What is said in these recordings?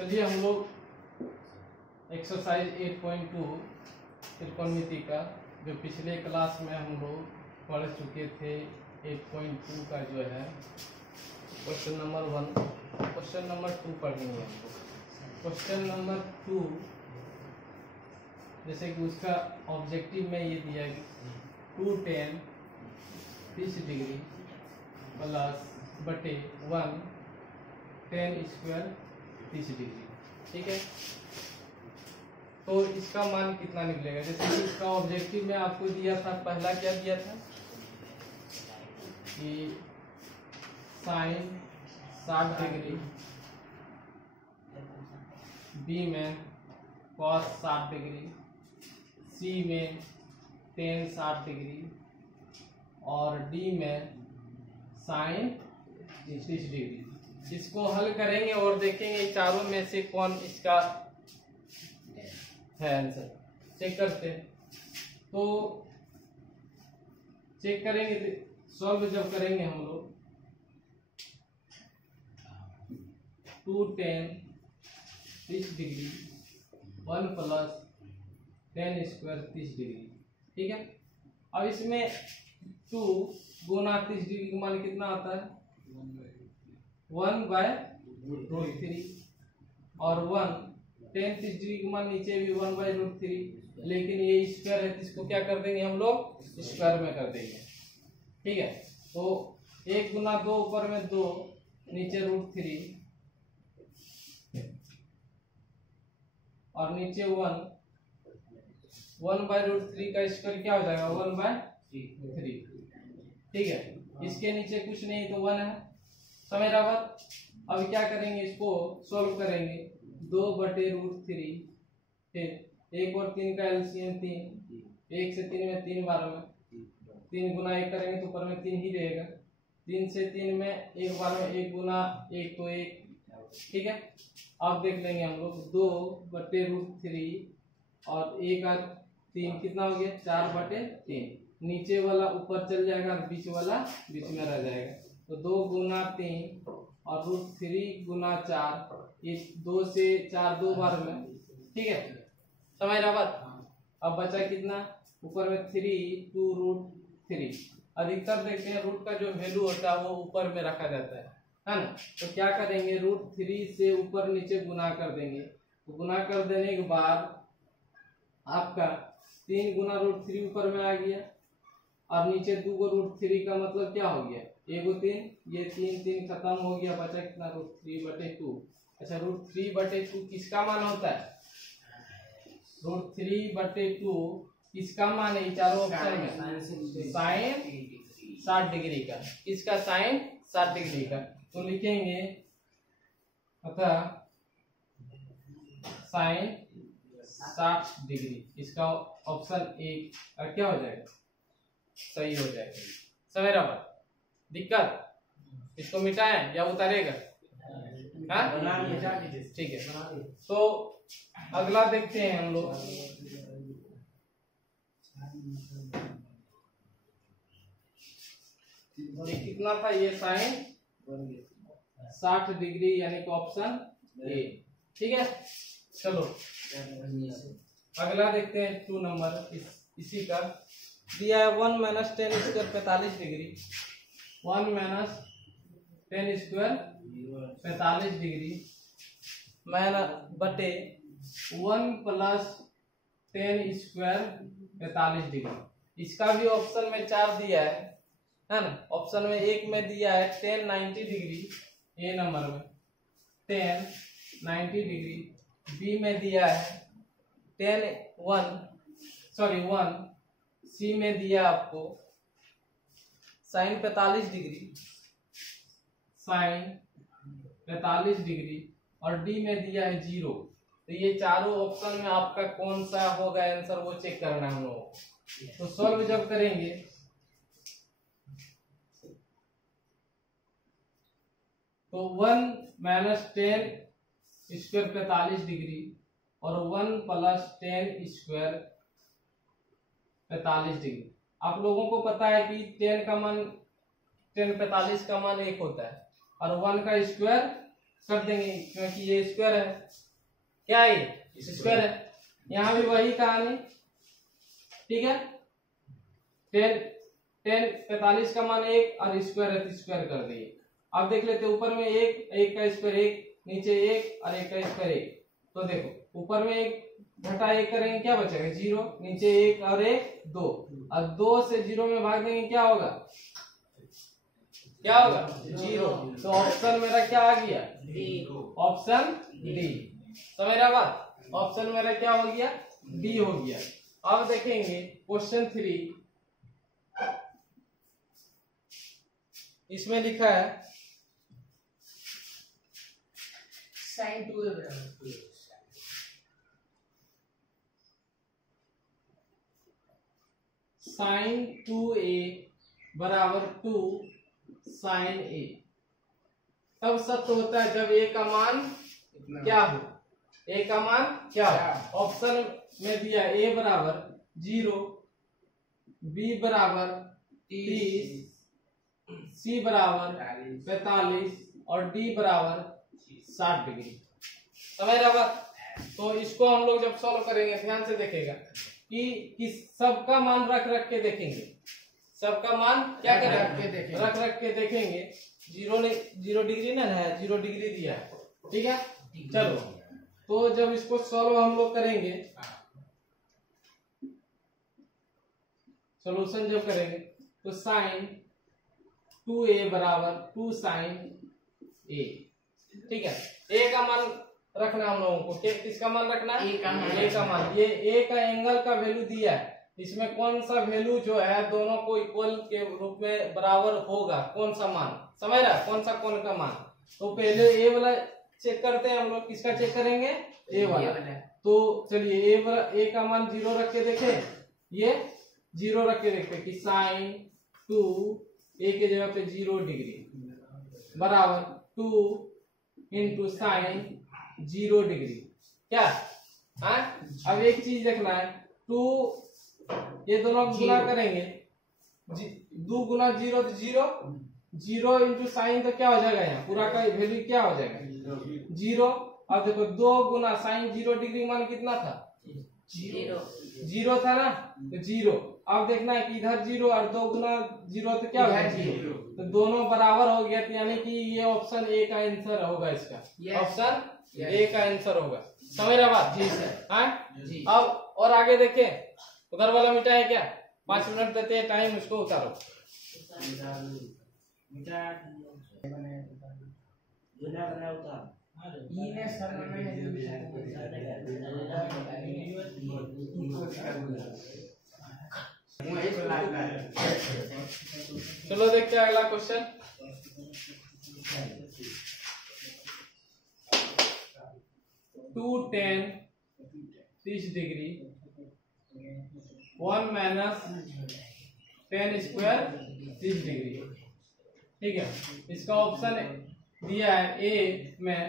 चलिए हम लोग एक्सरसाइज 8.2 त्रिकोणमिति का जो पिछले क्लास में हम लोग पढ़ चुके थे 8.2 का जो है क्वेश्चन नंबर 1, क्वेश्चन नंबर 2 पढ़ेंगे हम लोग। क्वेश्चन नंबर 2 जैसे कि उसका ऑब्जेक्टिव में ये दिया है 2tan 30 डिग्री प्लस बटे 1 tan स्क्वायर 30 डिग्री, ठीक है। तो इसका मान कितना निकलेगा? जैसे कि इसका ऑब्जेक्टिव में आपको दिया था, पहला क्या दिया था कि साइन 60 डिग्री, बी में कॉस 60 डिग्री, सी में टेन 60 डिग्री और डी में साइन 30 डिग्री। इसको हल करेंगे और देखेंगे चारों में से कौन इसका है आंसर। चेक करते हैं। तो चेक करेंगे, सॉल्व जब करेंगे हम लोग 2tan 30 degree 1 plus tan square 30 degree, ठीक है। अब इसमें 2 गुना 30 डिग्री का मान कितना आता है? 1/√3 और 1 tan 30 डिग्री का मान नीचे भी 1/√3, लेकिन ये स्क्वायर है तो इसको क्या कर देंगे हम लोग? स्क्वायर में कर देंगे, ठीक है। तो 1 गुना 2 ऊपर में 2 नीचे √3 और नीचे 1/√3 का स्क्वायर क्या हो जाएगा? 1/3, ठीक है। इसके नीचे कुछ नहीं तो 1 है, समझ रहा बात। अब क्या करेंगे, इसको सॉल्व करेंगे 2/√3, फिर 1 और 3 का एलसीएम 3, 1 से 3 में 3 बार में 3 गुना 1 करेंगे तो ऊपर में 3 ही रहेगा। 3 से 3 में 1 बार में 1 गुना 1 तो 1, ठीक है। अब देख लेंगे हम लोग 2/√3 और 1 और 3 कितना हो गया? 4/3। नीचे वाला ऊपर चल जाएगा, बीच वाला बीच में रह जाएगा। तो 2 गुना 3 और √3 गुना 4, ये 2 से 4 2 बार में, ठीक है। समझ रहा बात। अब बचा कितना? ऊपर में 3 2√3। अधिकतर देखते हैं रूट का जो वैल्यू होता है वो ऊपर में रखा जाता है ना। तो क्या करेंगे, √3 से ऊपर नीचे गुना कर देंगे। तो गुना कर देने के बाद आपका 3 गुना √3 ऊपर में आ गया और नीचे 2 को √3 का मतलब क्या हो गया? 1 3, ये 3 खत्म हो गया, बचा कितना? √3/2। अच्छा, √3/2 किसका मान होता है? √3/2 किसका मान है? चारों ऑप्शन में साइन 60 डिग्री का। किसका? साइन 60 डिग्री का। तो लिखेंगे अतः साइन 60 डिग्री, इसका ऑप्शन 1 क्या हो जाएगा? सही हो जाएगा। समझ रहा बात। दिक्कत इसको मिटाएं या उतारेगा? ठीक है। तो अगला देखते हैं हम लोग। ये कितना था? ये साइन 60 डिग्री यानी कि ऑप्शन ए, ठीक है। चलो अगला देखते हैं 2 नंबर। इसी का दिया है 1 - tan square 45 degree, 1 - tan square 45 degree बटे 1 प्लस tan स्क्वायर 45 डिग्री। इसका भी ऑप्शन में 4 दिया है ना। ऑप्शन में 1 में दिया है tan 90 डिग्री, ए नंबर में tan 90 डिग्री, बी में दिया है tan 1, सी में दिया आपको साइन 45 डिग्री, साइन 45 डिग्री और डी में दिया है 0। तो ये चारों ऑप्शन में आपका कौन सा होगा आंसर, वो चेक करना है हम लोगों को। तो सॉल्व जब करेंगे तो 1 - tan स्क्वायर 45 डिग्री और 1 प्लस tan स्क्वायर 45 डिग्री। आप लोगों को पता है कि tan 45 का मान 1 होता है और 1 का स्क्वायर कर देंगे क्योंकि ये स्क्वायर है। क्या है ये स्क्वायर है। यहाँ भी वही कहानी, ठीक है। 45 का मान 1 और स्क्वायर है तो स्क्वायर कर दिए। अब देख लेते ऊपर में 1 का स्क्वायर 1, नीचे 1 और 1 का स्क्वायर 1। तो देखो ऊपर में 1 घटा 1 करेंगे क्या बचेगा 0, नीचे 1 और 1 2, और 2 से 0 में भाग देंगे क्या होगा, क्या होगा 0। तो ऑप्शन मेरा क्या आ गया डी, ऑप्शन डी। तो मेरा बात ऑप्शन मेरा क्या हो गया डी हो गया। अब देखेंगे क्वेश्चन 3, इसमें लिखा है sin 2a बराबर sin 2a बराबर 2 sin a। तब सत्य होता है जब a का मान क्या हो, a का मान क्या हो। ऑप्शन में दिया a बराबर 0, b बराबर 30, c बराबर 45 और d बराबर 60 डिग्री। समझ रहा बात। तो इसको हम लोग जब सॉल्व करेंगे ध्यान से देखेगा कि सबका मान रख रख के देखेंगे, सबका मान क्या करेंगे रख रख के देखेंगे। 0 डिग्री ना है, 0 डिग्री दिया है, ठीक है। चलो तो जब इसको सॉल्व हम लोग करेंगे, सॉल्यूशन जब करेंगे तो sin 2a बराबर 2 sin a, ठीक है। a का मान रखना हम लोगों को, किसका मान रखना है a का मान। ये a का एंगल का वैल्यू दिया है, इसमें कौन सा वैल्यू जो है दोनों को इक्वल के रूप में बराबर होगा, कौन सा मान समझ रहा है, कौन सा कोण का मान। तो पहले a वाला चेक करते हैं हम लोग, किसका चेक करेंगे a वाला। तो चलिए a का मान 0 रख के देखें, ये 0 रख के देखते कि sin 2 a के जगह पे 0 डिग्री बराबर 2 इंटू साइन 0 डिग्री क्या। अब एक चीज देखना है, 2 ये दोनों गुना करेंगे, 2 गुना 0 तो 0, 0 इंटू साइन तो क्या हो जाएगा, यहाँ पूरा का वैल्यू क्या हो जाएगा 0। अब देखो 2 गुना साइन 0 डिग्री मान कितना था 0 था ना, तो 0। अब देखना है कि इधर 0 और 2 गुना 0 तो क्या हो गया 0, तो दोनों बराबर हो गया, यानी कि ये ऑप्शन ए का आंसर होगा, इसका ऑप्शन ए का आंसर होगा। समझ रहा बात जी सर। हाँ अब और आगे देखे, उधर वाला मिटा है क्या, 5 मिनट देते हैं टाइम, उसको उतारो। चलो देखते हैं अगला question. 2 tan 30 degree 1 minus tan square 30 degree, ठीक है। इसका ऑप्शन दिया है ए में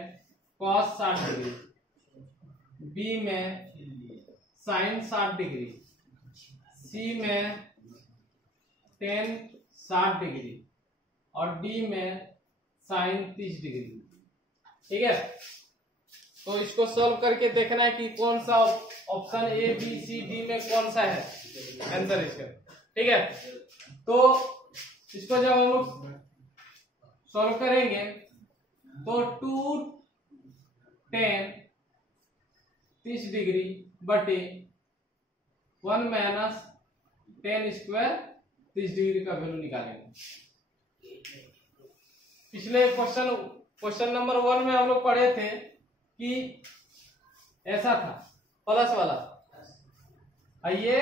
cos 60 डिग्री, बी में sin 60 डिग्री, सी में tan 60 डिग्री और डी में sin 30 डिग्री, ठीक है। तो इसको सॉल्व करके देखना है कि कौन सा option A B C D में कौन सा है आंसर इसका, ठीक है। तो इसको जब हम लोग सॉल्व करेंगे तो 2 tan 30 डिग्री बटे 1 माइनस tan स्क्वायर 30 डिग्री का वैल्यू निकालेंगे। पिछले क्वेश्चन नंबर 1 में हम लोग पढ़े थे कि ऐसा था प्लस वाला, ये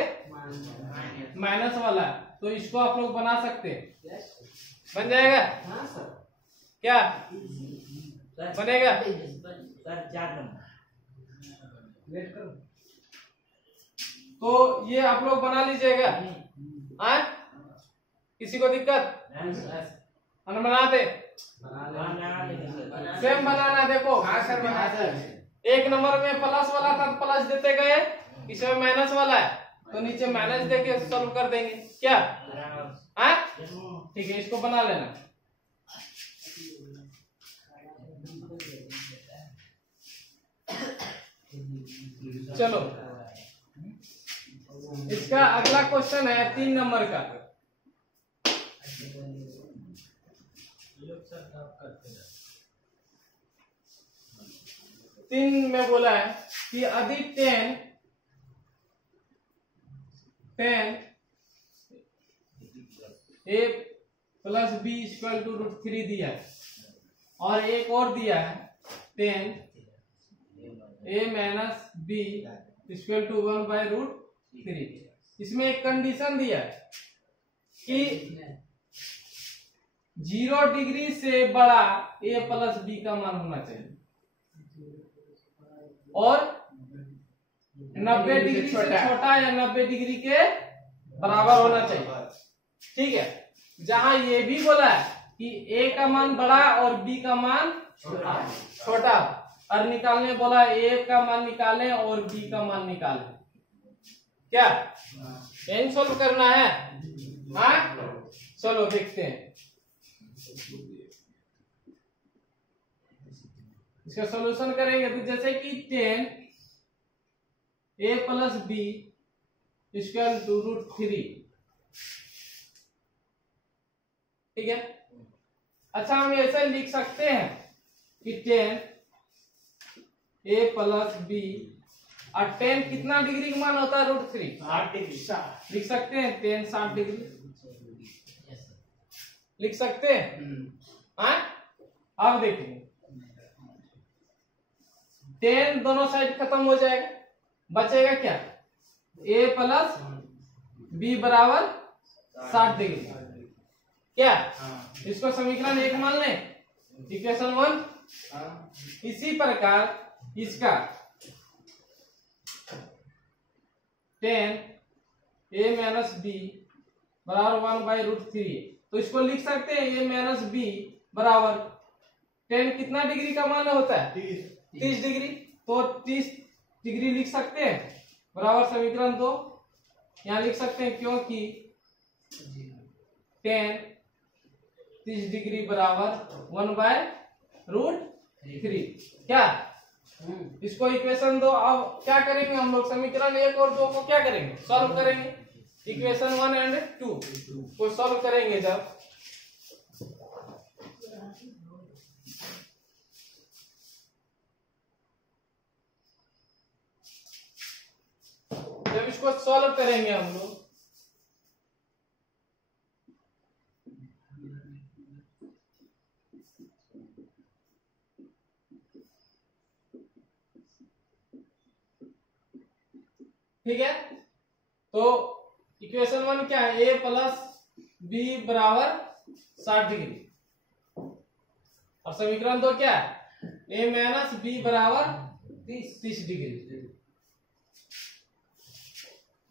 माइनस वाला है, तो इसको आप लोग बना सकते हैं, बन जाएगा। हाँ सर, क्या बनेगा वेट करो। तो ये आप लोग बना लीजिएगा। किसी को दिक्कत हम बनाते सेम बनाना, देखो एक नंबर में प्लस वाला था तो प्लस देते गए, इसमें माइनस वाला है तो नीचे माइनस देके सॉल्व कर देंगे क्या, ठीक है। इसको बना लेना। चलो इसका अगला क्वेश्चन है 3 नंबर का। तीन में बोला है कि यदि 10 a plus B equal to √3 दिया है और एक और दिया है 10 a minus B equal to 1/√3। इसमें एक कंडीशन दिया है कि 0 डिग्री से बड़ा a प्लस बी का मान होना चाहिए और 90 डिग्री से छोटा या 90 डिग्री के बराबर होना चाहिए। ठीक है, जहां ये भी बोला है कि a का मान बड़ा और b का मान छोटा और निकालने बोला a का मान निकालें और b का मान निकालें। क्या यही सोल्व करना है? हाँ, चलो देखते हैं इसका सॉल्यूशन करेंगे। तो जैसे कि 10 a plus B equal to √3। ठीक है, अच्छा हम ऐसे लिख सकते हैं कि 10 a प्लस बी और 10 कितना डिग्री का मान होता है? √3 60 डिग्री। लिख सकते हैं 10 60 डिग्री लिख सकते हैं। हाँ, अब देखिए 10 दोनों साइड खत्म हो जाएगा, बचेगा क्या? a प्लस बी बराबर 60 डिग्री। क्या इसको समीकरण 1 मान लें, इक्वेशन 1। इसी प्रकार इसका 10 a माइनस बी बराबर 1/√3। तो इसको लिख सकते हैं a माइनस बी बराबर 10 कितना डिग्री का मान होता है? 30 डिग्री। तो 30 डिग्री लिख सकते हैं बराबर समीकरण 2 यहाँ लिख सकते हैं, क्योंकि 10 30 डिग्री बराबर 1/√3। क्या इसको इक्वेशन 2। अब क्या करेंगे हम लोग? समीकरण 1 और 2 को क्या करेंगे? सॉल्व करेंगे। इक्वेशन 1 एंड 2 को सॉल्व करेंगे जब इसको सॉल्व करेंगे हम लोग ठीक है, तो इक्वेशन 1 क्या है? a प्लस बी बराबर 60 डिग्री और समीकरण 2 क्या है? a माइनस बी बराबर 30 डिग्री।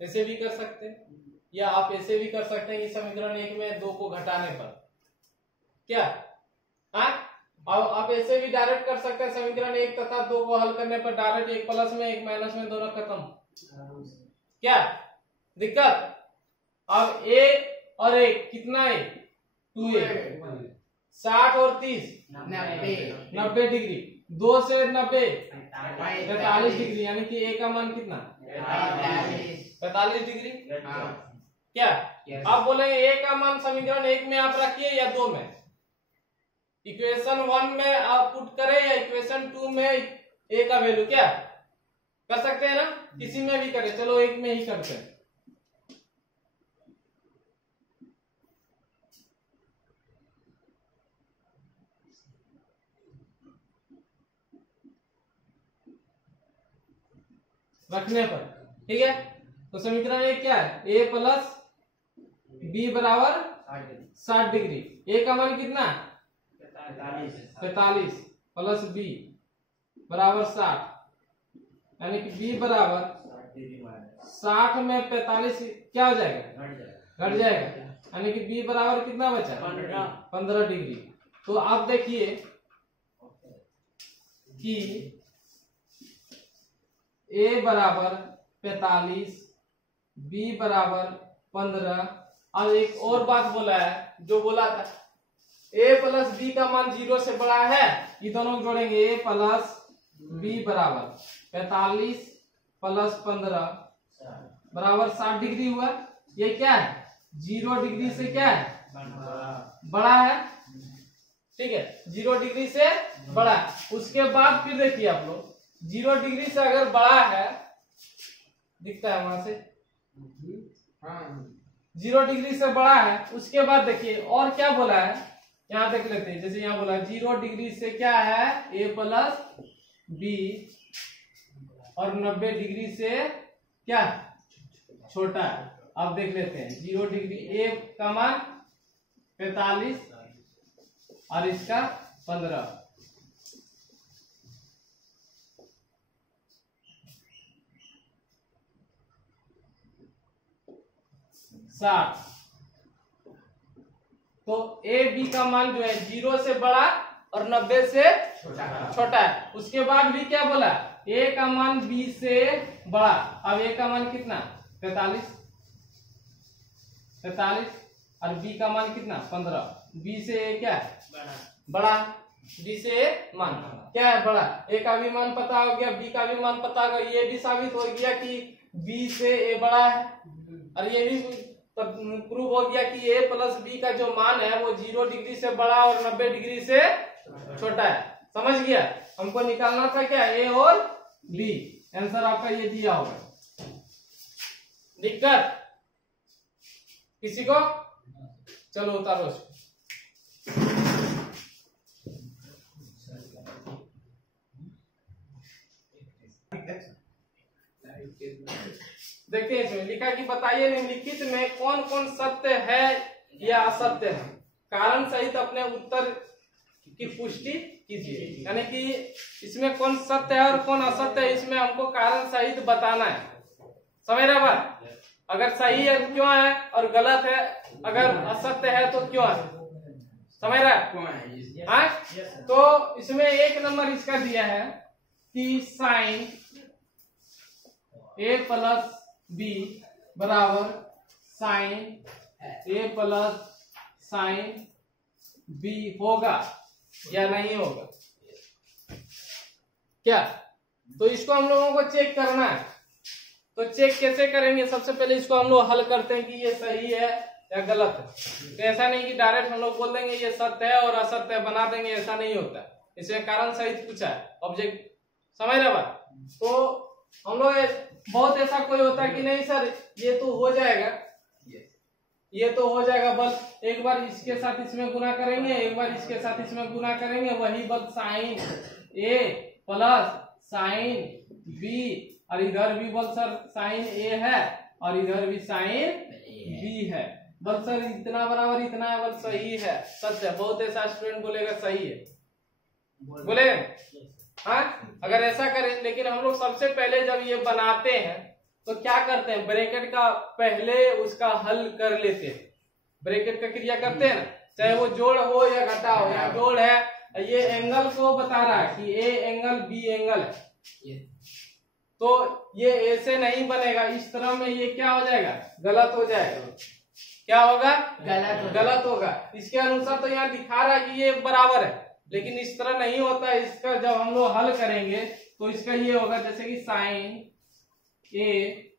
ऐसे भी कर सकते हैं या आप ऐसे भी कर सकते हैं कि समीकरण 1 में 2 को घटाने पर क्या अब आप ऐसे भी डायरेक्ट कर सकते हैं। समीकरण 1 तथा 2 को हल करने पर डायरेक्ट 1 प्लस में 1 माइनस में दोनों खत्म। क्या दिक्कत? अब a और 1 कितना है? 2a। 60 और 30 90 डिग्री। 2 से 90 45 डिग्री, यानी कि a का मान कितना? 45 डिग्री। क्या आप बोलेंगे a का मान समीकरण 1 में आप रखिए या 2 में? इक्वेशन 1 में आप पुट करें या इक्वेशन 2 में a का वैल्यू क्या कर सकते हैं ना? किसी में भी करें, चलो 1 में ही करते हैं। रखने पर ठीक है, तो समीकरण 1 क्या है? a प्लस बी बराबर 60 डिग्री। a का मान कितना? 45 प्लस बी बराबर 60, यानी कि b बराबर 60 में 45 क्या हो जाएगा? घट जाएगा, यानी कि b बराबर कितना बचा? 15 डिग्री। तो आप देखिए कि a बराबर 45, b बराबर 15। अब एक और बात बोला है, जो बोला था a प्लस बी का मान 0 से बड़ा है, ये दोनों जोड़ेंगे a प्लस बी बराबर 45 प्लस 15 बराबर 60 डिग्री हुआ। ये क्या है 0 डिग्री से क्या है बड़ा है, ठीक है 0 डिग्री से बड़ा है। उसके बाद फिर देखिए आप लोग 0 डिग्री से अगर बड़ा है, दिखता है वहां से, हाँ 0 डिग्री से बड़ा है। उसके बाद देखिए और क्या बोला है, यहाँ देख लेते हैं। जैसे यहाँ बोला 0 डिग्री से क्या है a प्लस बी, और 90 डिग्री से क्या छोटा है। अब देख लेते हैं 0 डिग्री a का मान 45 और इसका 15। तो ए बी का मान जो है 0 से बड़ा और 90 से छोटा है। उसके बाद भी क्या बोला, ए का मान बी से बड़ा। अब ए का मान कितना 45 और बी का मान कितना 15। बी से ए क्या है बड़ा, बी से ए मान क्या है बड़ा। ए का भी मान पता हो गया, बी का भी मान पता हो गया। ये भी साबित हो गया कि बी से ए बड़ा है, और ये भी तब प्रूव हो गया कि a प्लस बी का जो मान है वो 0 डिग्री से बड़ा और 90 डिग्री से छोटा है। समझ गया, हमको निकालना था क्या a और b। आंसर आपका ये दिया होगा। दिक्कत किसी को, चलो उतारो इसको। देखते हैं इसमें लिखा कि बताइए निम्नलिखित में कौन कौन सत्य है या असत्य है। कारण सहित अपने उत्तर की पुष्टि कीजिए। यानी कि इसमें कौन सत्य है और कौन असत्य है, इसमें हमको कारण सहित बताना है। समझ रहे बात, अगर सही है क्यों है और गलत है, अगर असत्य है तो क्यों है। समझ रहा है। तो इसमें 1 नंबर इसका दिया है कि साइन a प्लस बी बराबर sine a plus sine B होगा या नहीं होगा क्या। तो इसको हम लोगों को चेक करना है। तो चेक कैसे करेंगे, सबसे पहले इसको हम लोग हल करते हैं कि ये सही है या गलत है। तो ऐसा नहीं कि डायरेक्ट हम लोग बोल देंगे ये सत्य है और असत्य है बना देंगे, ऐसा नहीं होता। इसमें कारण सहित पूछा है, ऑब्जेक्ट। समझ रहे बात। तो हम लोग बहुत ऐसा कोई होता है कि नहीं सर ये तो हो जाएगा, ये तो हो जाएगा, बस एक बार इसके साथ इसमें गुना करेंगे, एक बार इसके साथ इसमें गुना करेंगे, वही बस साइन ए प्लस साइन बी, और इधर भी बल सर साइन ए है और इधर भी साइन बी है। बल सर इतना बराबर इतना है, बल सही है, सत्य है। बहुत ऐसा स्टूडेंट बोलेगा सही है, बोलेगा हाँ अगर ऐसा करें। लेकिन हम लोग सबसे पहले जब ये बनाते हैं तो क्या करते हैं, ब्रैकेट का पहले उसका हल कर लेते हैं। ब्रैकेट का क्रिया करते हैं ना, चाहे वो जोड़ हो या घटा हो। या जोड़ है, ये एंगल को बता रहा है कि ए एंगल बी एंगल है, तो ये ऐसे नहीं बनेगा। इस तरह में ये क्या हो जाएगा, गलत हो जाएगा। क्या होगा, गलत होगा। इसके अनुसार तो यहाँ दिखा रहा है कि ये बराबर है, लेकिन इस तरह नहीं होता। इसका जब हम लोग हल करेंगे तो इसका ये होगा जैसे कि साइन ए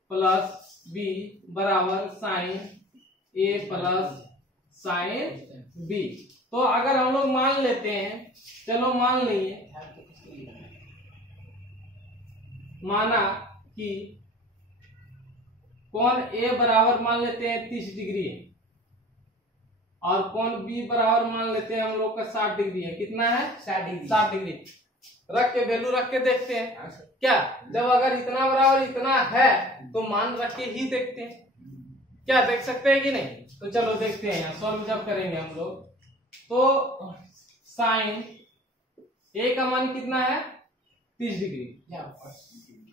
प्लस बी बराबर साइन ए प्लस साइन बी। तो अगर हम लोग मान लेते हैं, चलो मान लिए, माना कि कोण ए बराबर मान लेते हैं 30 डिग्री है और कोण बी बराबर मान लेते हैं हम लोग का 60 डिग्री है। कितना है 60 डिग्री। रख के वैल्यू रख के देखते हैं क्या, जब अगर इतना बराबर इतना है तो मान रख के ही देखते हैं, क्या देख सकते हैं कि नहीं। तो चलो देखते हैं, यहाँ सॉल्व जब करेंगे हम लोग तो साइन ए का मान कितना है 30 डिग्री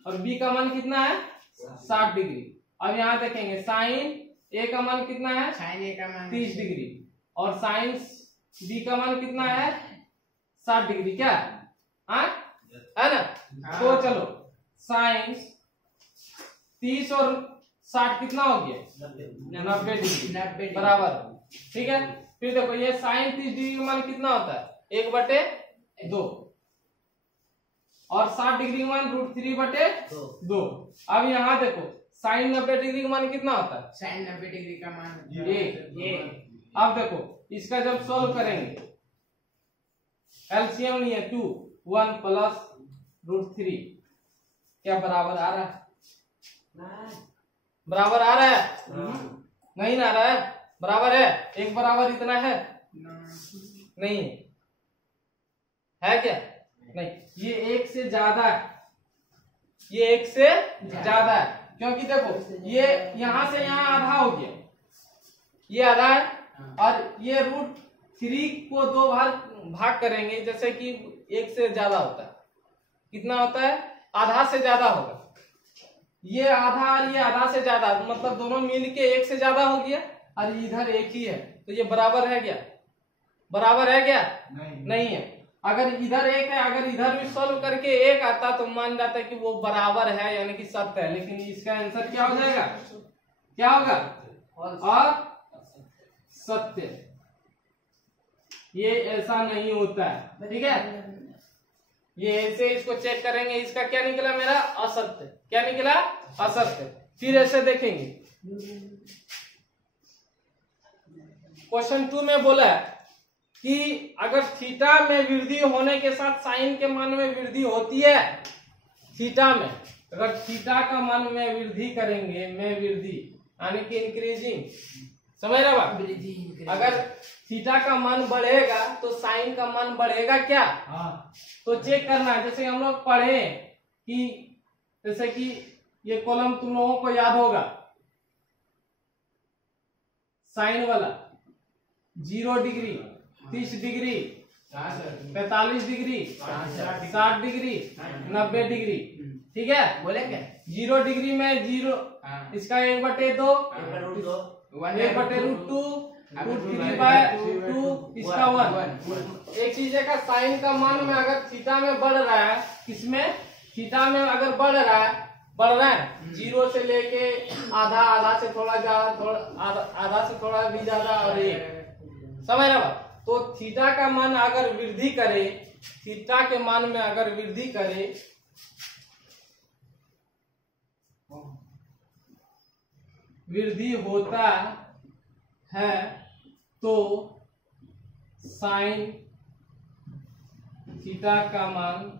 और बी का मान कितना है 60 डिग्री। अब यहाँ देखेंगे साइन ए का मान कितना है, साइन ए का मान 30 डिग्री और साइन बी का मान कितना है 60 डिग्री। क्या है ना। तो चलो साइन 30 और 60 कितना हो गया 90 डिग्री बराबर, ठीक है। फिर देखो ये साइन 30 डिग्री का मान कितना होता है 1/2। और 60 डिग्री का मान √3/2। अब यहाँ देखो साइन 90 डिग्री का मान कितना होता है? साइन 90 डिग्री का मान ये। अब देखो इसका जब सॉल्व करेंगे एलसीएम नहीं है 2 1 प्लस √3 क्या बराबर आ रहा है? बराबर आ रहा है? नहीं आ रहा है? बराबर है? एक बराबर इतना है? नहीं है क्या? नहीं, ये एक से ज्यादा है, ये एक से ज्यादा है, क्योंकि देखो ये यहां से यहां आधा हो गया, ये आधा है, और ये √3 को 2 भाग करेंगे, जैसे कि एक से ज्यादा होता है, कितना होता है? आधा से ज्यादा होगा, ये आधा और ये आधा से ज्यादा, मतलब दोनों मिलके एक से ज्यादा हो गया, और इधर एक ही है, तो ये बराबर है क्या? बराबर है क्या? नहीं है। अगर इधर एक है, अगर इधर भी सॉल्व करके एक आता तो मान जाता है कि वो बराबर है, यानी कि सत्य है, लेकिन इसका आंसर क्या हो जाएगा? क्या होगा? और सत्य। ये ऐसा नहीं होता है, ठीक है? ये ऐसे इसको चेक करेंगे, इसका क्या निकला मेरा? असत्य। क्या निकला? असत्य। फिर ऐसे देखेंगे, क्वेश्चन 2 में बोला है कि अगर थीटा में वृद्धि होने के साथ साइन के मान में वृद्धि होती है, थीटा में अगर थीटा का मान में वृद्धि करेंगे, में वृद्धि यानी कि इंक्रीजिंग, समझ रहे बात? अगर थीटा का मान बढ़ेगा तो साइन का मान बढ़ेगा क्या? तो चेक करना है, जैसे हम लोग पढ़े कि जैसे कि ये कॉलम तुम लोगों को याद होगा, साइन वाला 0 degree, 30 degree, 45 degree, 60 degree, 90 degree, ठीक है? बोले क्या? 0 डिग्री में 0, इसका 1/2, 1/√2, √3/2, इसका 1। एक चीज है, साइन का मान में अगर थीटा में बढ़ रहा है, किसमें? थीटा में अगर बढ़ रहा है 0 से लेके आधा, आधा से थोड़ा ज्यादा, आधा से थोड़ा भी ज्यादा, और 1, समझ रहे बात? तो थीटा का मान अगर वृद्धि करे, थीटा के मान में अगर वृद्धि करे, वृद्धि होता है तो साइन थीटा का मान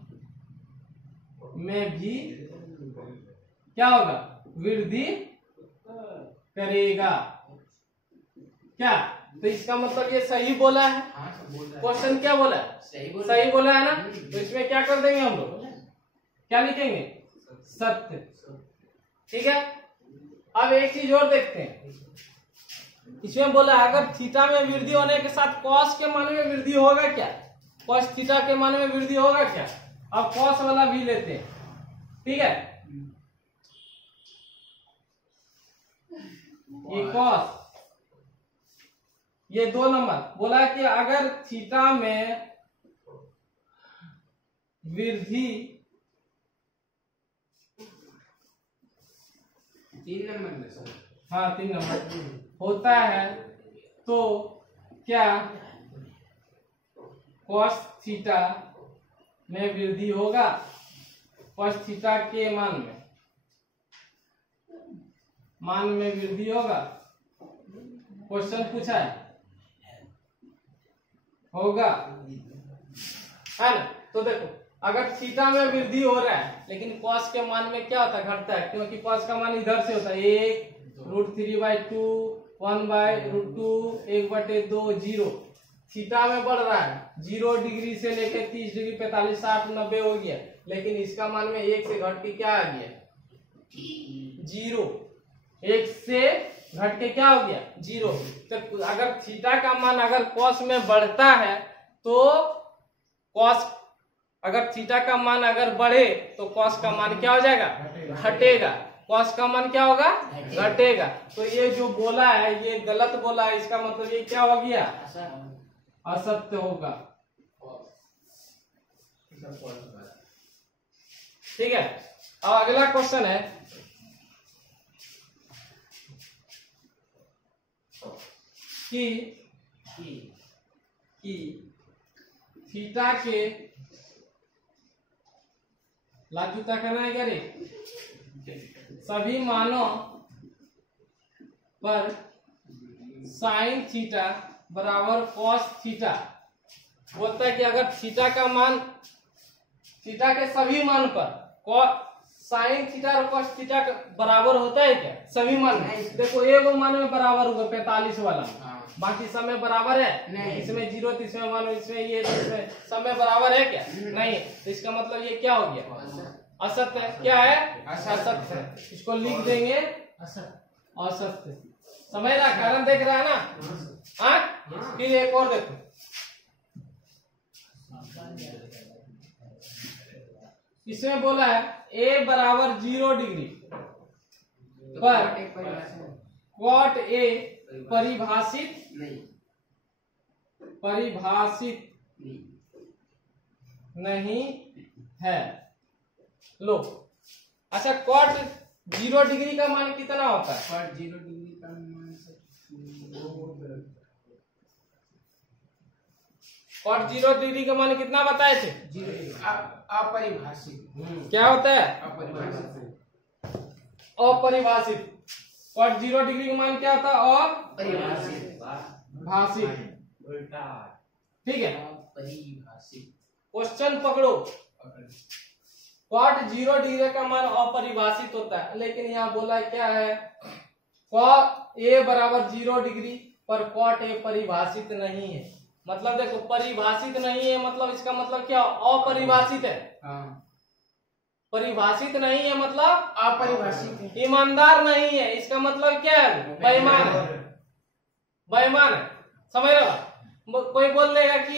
में भी क्या होगा? वृद्धि करेगा क्या? तो इसका मतलब ये सही बोला है। क्वेश्चन क्या बोला है? सही बोला है ना? तो इसमें क्या कर देंगे हम लोग? क्या लिखेंगे? सत्य, ठीक है? अब एक चीज और देखते हैं, इसमें बोला अगर थीटा में वृद्धि होने के साथ कॉस के मान में वृद्धि होगा क्या? कॉस थीटा के मान में वृद्धि होगा क्या? अब कॉस वाला भी लेते हैं, ठीक है? ये कॉस, ये 2 नंबर बोला कि अगर थीटा में वृद्धि 3 नंबर में सर, हाँ 3 नंबर होता है तो क्या कॉस थीटा में वृद्धि होगा? कॉस थीटा के मान में वृद्धि होगा? क्वेश्चन पूछा है, होगा, है ना? तो देखो अगर थीटा में वृद्धि हो रहा है लेकिन कॉस के मान में क्या होता है? घटता है, क्योंकि कॉस का मान इधर से होता है 1, √3/2, 1/√2, 1/2, 0। थीटा में बढ़ रहा है 0 डिग्री से लेके 30 डिग्री, 45, 60, 90 हो गया, लेकिन इसका मान में 1 से घट के क्या आ गया? 0। 1 से घट के क्या हो गया? 0। तो अगर थीटा का मान अगर कॉस में बढ़ता है तो कॉस, अगर थीटा का मान अगर बढ़े तो कॉस का मान क्या हो जाएगा? घटेगा। कॉस का मान क्या होगा? घटेगा। तो ये जो बोला है ये गलत बोला है, इसका मतलब ये क्या हो गया? असत्य होगा, ठीक है? अब अगला क्वेश्चन है कि थीटा के लाजूता करना है क्या रे? सभी मानों पर साइन थीटा बराबर कॉस थीटा। बोलता है कि अगर थीटा का मान, थीटा के सभी मान पर साइन थीटा और कॉस थीटा बराबर होता है क्या? सभी मान में देखो, एक मान में बराबर होगा 45 वाला, बाकी सब में बराबर है नहीं। इसमें 0, इसमें 1, इसमें ये, इसमें सब में बराबर है क्या? नहीं। तो इसका मतलब ये क्या हो गया? असत्य है। क्या है? असत्य है। इसको लिख देंगे असत्य। समझ रहा? कारण देख रहा है ना? हाँ, फिर एक और देखो, इसमें बोला है a बराबर 0 डिग्री पर कॉट a परिभाषित नहीं है। लो, अच्छा, कॉट 0 डिग्री का मान कितना होता है? कॉट 0 डिग्री का मान कॉट 0 डिग्री का मान कितना बताए थे? अपरिभाषित। क्या होता है? अपरिभाषित। अपरिभाषित। कॉट 0 डिग्री का मान क्या होता है? अपरिभाषित। भाषित। ठीक है, अपरिभाषित। क्वेश्चन पकड़ो। कॉट 0 डिग्री का मान अपरिभाषित होता है, लेकिन यहाँ बोला क्या है? कॉट a बराबर 0 डिग्री पर कॉट a परिभाषित नहीं है। मतलब देखो, परिभाषित नहीं है मतलब इसका मतलब क्या? अपरिभाषित है। परिभाषित नहीं है मतलब अपरिभाषित है। ईमानदार नहीं है। इसका मतलब क्या है? बेईमान है। बेईमान है। समझ रहे हो? कोई बोल देगा कि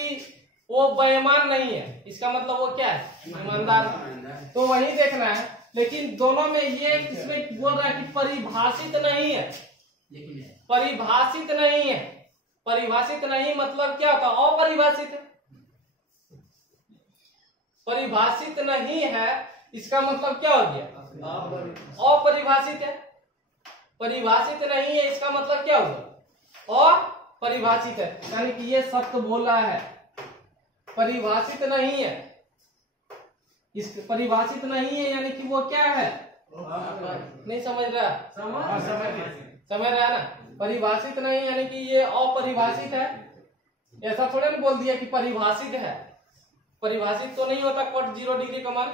वो बेईमान नहीं है, इसका मतलब वो क्या है? ईमानदार। तो वही देखना है। लेकिन दोनों में ये इसमें बोल रहा है कि परिभाषित नहीं है। परिभाषित नहीं है। परिभाषित नहीं मतलब क्या होता? अपरिभाषित। परिभाषित नहीं है, इसका मतलब क्या हो गया? अपरिभाषित है। परिभाषित नहीं है, इसका मतलब क्या होगा? अपरिभाषित है। यानी कि ये सत्य बोला है। परिभाषित नहीं है, इस परिभाषित नहीं है यानी कि वो क्या है? नहीं समझ रहा? समझ रहा है ना? परिभाषित नहीं यानी कि ये अपरिभाषित है। ऐसा थोड़े ना बोल दिया कि परिभाषित है। परिभाषित तो नहीं होता कॉट 0 डिग्री का मान।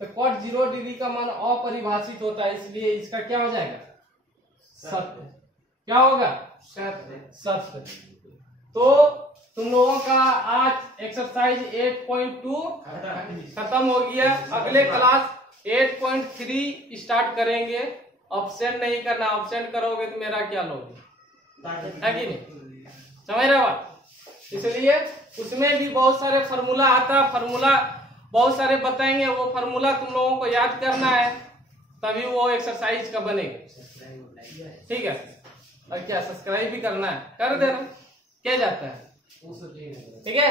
तो कॉट 0 डिग्री का मान अपरिभाषित होता है, इसलिए इसका क्या हो जाएगा? सत्य। क्या होगा? सत्य। तो तुम लोगों का आज एक्सरसाइज 8.2 खत्म हो गया। अगले क्लास 8.3 स्टार्ट करेंगे। ऑब्सेंट नहीं करना, ऑब्सेंट करोगे तो मेरा क्या लोगे? है कि नहीं? समझ रहे हो? इसलिए उसमें भी बहुत सारे फार्मूला आता है। फार्मूला बहुत सारे बताएंगे, वो फार्मूला तुम लोगों को याद करना है, तभी वो एक्सरसाइज का बनेगा। ठीक है? और क्या सब्सक्राइब भी करना है, कर देना। क्या जाता है? ठीक है।